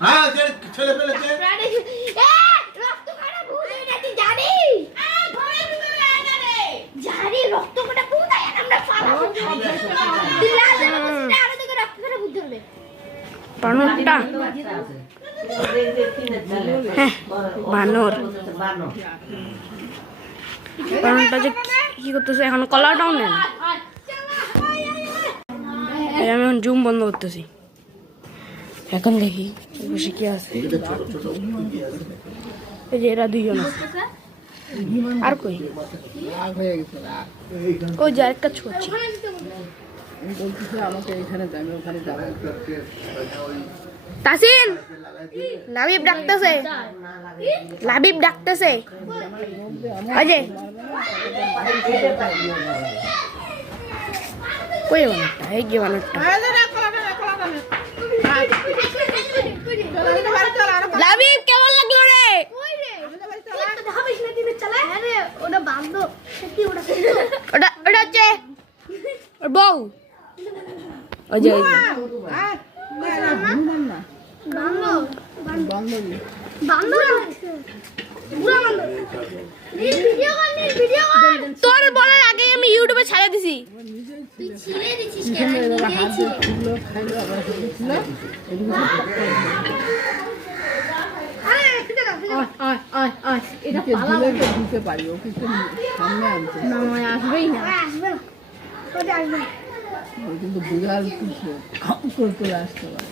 হ্যাঁ ছেলে ফেলেছে রক্ত কাটা ভূত নাকি জানি ঘরের ভিতরে আয় রে জানি রক্ত কাটা ভূত আয় আমরা পালাবো আরো দেখো রক্ত কাটা ভূত ধরবে বানরটা বানর বানরটা যে কি করতেছে এখন কলারটাও নেন আমি এখন জুম বন্ধ করতেছি এখন দেখি বসে কি আছে এই যে এরা দুইজন আছে আর কই ওই যে একটা ছুটছি আমাকে এখানে যাবে ওখানে যাবে তাসিন লাবিব ডাকতেছে লাবিব ডাকতেছে অজয় কই বানরটা এই যে বানরটা লাবিব কেমন লাগলো রে ওটা হচ্ছে ওর বউ অজয় তোর বলার আগে আমি ইউটিউবে ছাড়া দিছি দিতে পারি ও কিন্তু সামনে আনছে আসবেই না কিন্তু বুঝার কিছু করে আসতে পারে